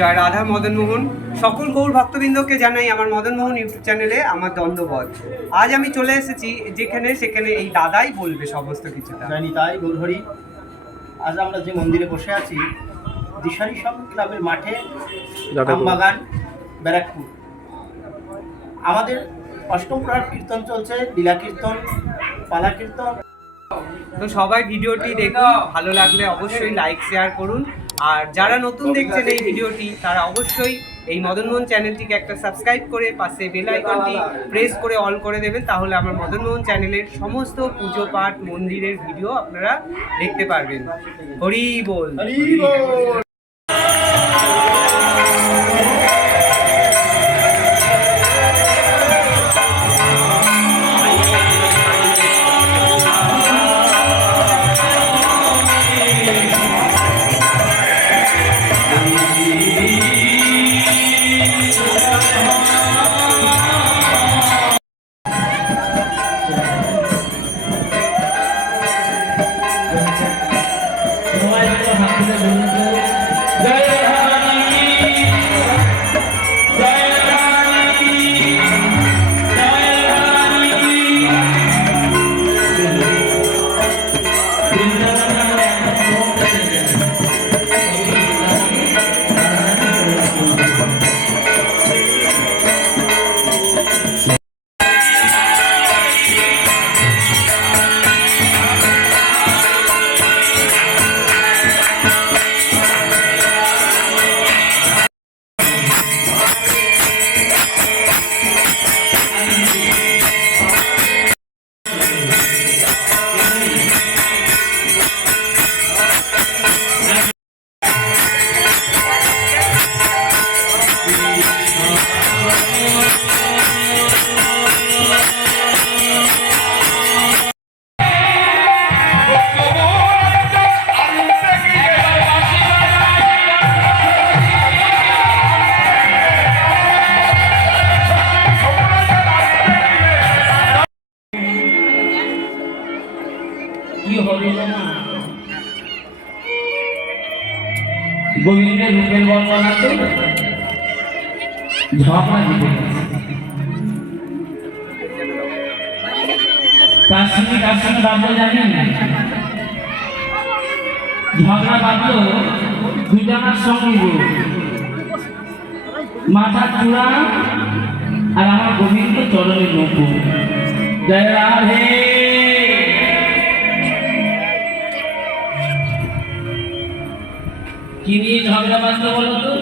জয় রাধা মদন মোহন। সকল গৌর ভক্তবৃন্দকে জানাই আমার মদন মোহন ইউটিউব চ্যানেলে আমার দ্বন্দ্ববধ আজ আমি চলে এসেছি যেখানে সেখানে এই দাদাই বলবে সমস্ত কিছু জানি তাই গৌরহরি। আজ আমরা যে মন্দিরে বসে আছি দিশারি সব ক্লাবের মাঠে আমবাগান ব্যারাকপুর। আমাদের অষ্টম প্রহার কীর্তন চলছে লীলা কীর্তন পালা কীর্তন। তো সবাই ভিডিওটি দেখুন ভালো লাগলে অবশ্যই লাইক শেয়ার করুন। আর যারা নতুন দেখছেন এই ভিডিওটি তারা অবশ্যই এই মদনমোহন চ্যানেলটিকে একটা সাবস্ক্রাইব করে পাশে বেল আইকনটি প্রেস করে অল করে দেবেন তাহলে আমার মদনমোহন চ্যানেলের সমস্ত পুজো পাঠ মন্দিরের ভিডিও আপনারা দেখতে পারবেন। হরি বল। ঝগড়া দিতে তার সঙ্গে তার সঙ্গে বাবলো জানেন ঝগড়া বাবলো দুজনার সঙ্গে মাথা চূড়া আর আমার গোবিন্দ চরণে নৌকো জয় কি নিয়ে ঝগড়া বাঁধলো বলো তো?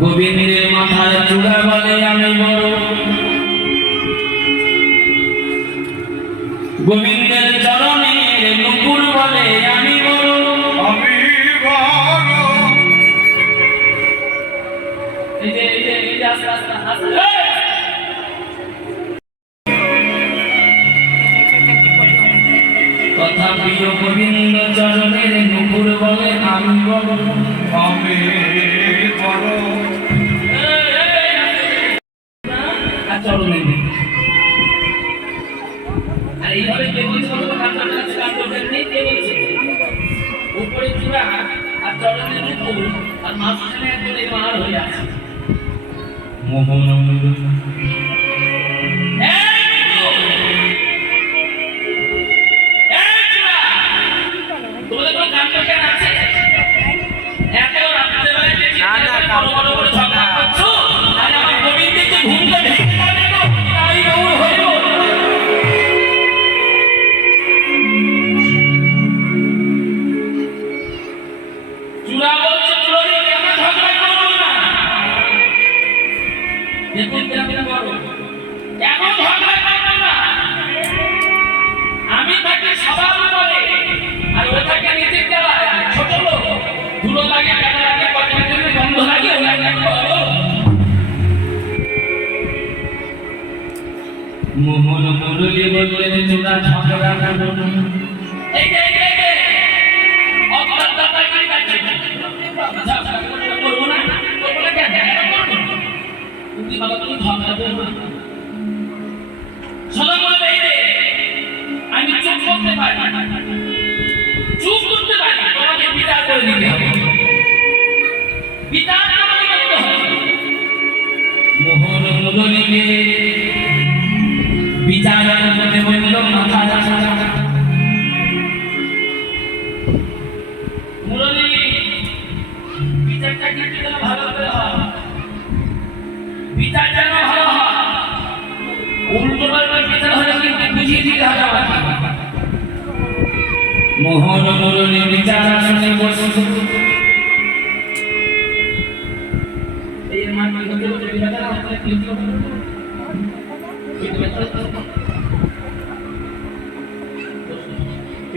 গোবিন্দের মাথায় চূড়া বলে আমি বড়। গোবিন্দের চরণের নুপুর বলে আমি বড়। এই যে এই যে এই যে আস্তে আস্তে আস্তে। কথা প্রিয় গোবিন্দ চরণের নুপুর বলে আমি বড়। আমি মোহন তোমাদের বলে এই রে, আমি চুপ করতে পারি চুপ করতে পারি তোমাকে বিচার করে দিতে হবে বিচার মোহন মুরলীকে বিচার করতে বলল মাথা মুরলী বিচারটা কিন্তু ভালো করে হয় বিচার যেন ভালো হয় উল্টো পাল্টা বিচার হলে কিন্তু বুঝিয়ে দিতে হবে মোহন মুরলী বিচার আসনে বসে এই মাটি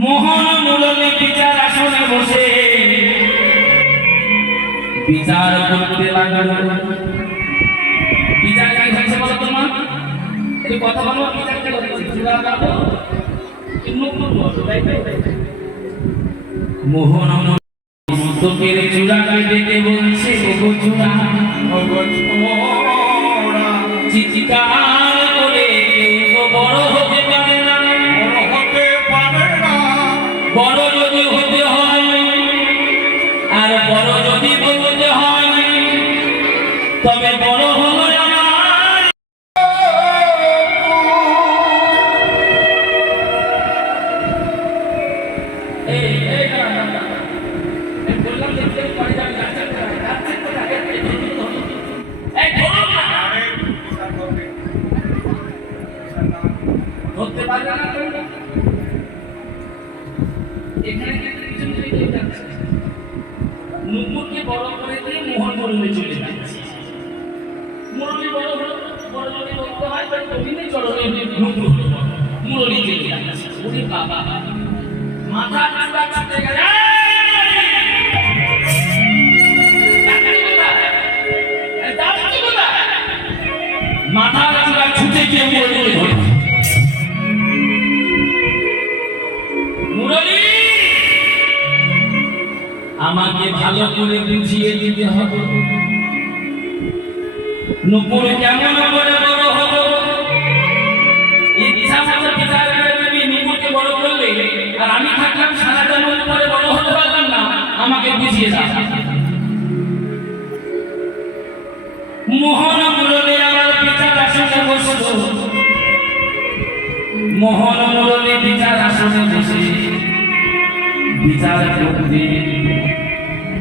মোহন বিচার করতে লাগল। বিচার হয়েছে বলো তোমার একটু কথা বলো চূড়া মোহন চূড়াকে ডেকে বলছে, ওগো চূড়া চিৎকার ধরতে পারবে না এখানে কিন্তু কিছু নুপুরকে বড় করে দিয়ে মোহন চলে যাচ্ছে। মুরলি বড় মাথা ছুটে গিয়ে মুরলি আমাকে ভালো করে বুঝিয়ে দিতে হবে। নুপুর, কেমন করে বড় হলো ইচ্ছা বড় আর আমি থাকলাম বড় হতে না। আমাকে বুঝিয়ে মোহন মুরলী আমার বিচার আসনে বিচার আসনে বসে। বিচার করতে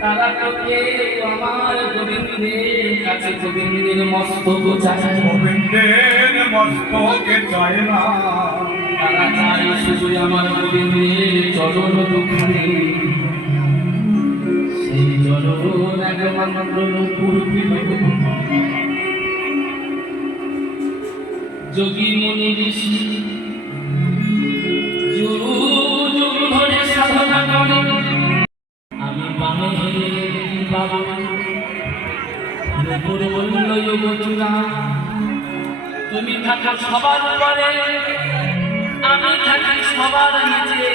তারা তোকে আমার গোবিন্দের কাছে। গোবিন্দের মস্তক চায় গোবিন্দের মস্তকে চায় না। তারা চায় শুধু আমার গোবিন্দের চরণ দুখানে। সেই চরণ একমাত্র পূর্বী যোগী মুনি ঋষি তুমি থাকো সবার উপরে, আমি থাকি সবার নিচে।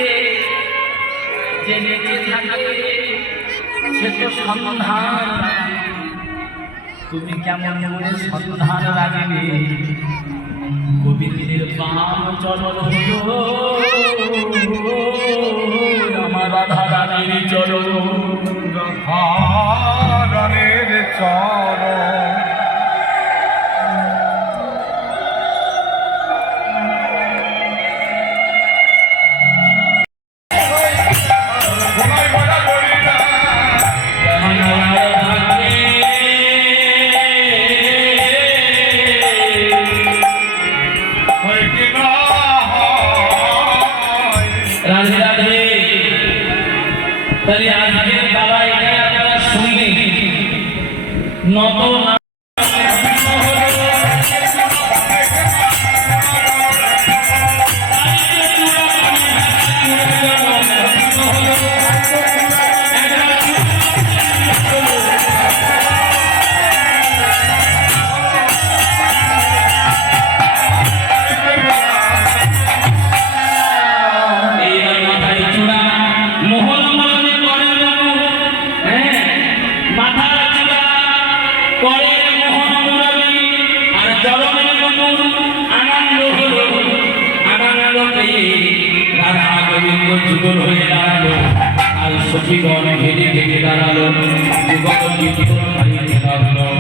যে নিচে থাকে, সে সন্ধান। তুমি কেমন করে সন্ধান রাখবে? গোবিন্দের পাম চরণ আমার রাধা রানীর চরণ। হারানের চরণ। করে রাধা গোবিন্দ যুগল হয়ে দাঁড়াল। আর সখীগণ ঘেরে ঘেরে দাঁড়াল। যুগল বিকিরণ হারিয়ে দাঁড়াল।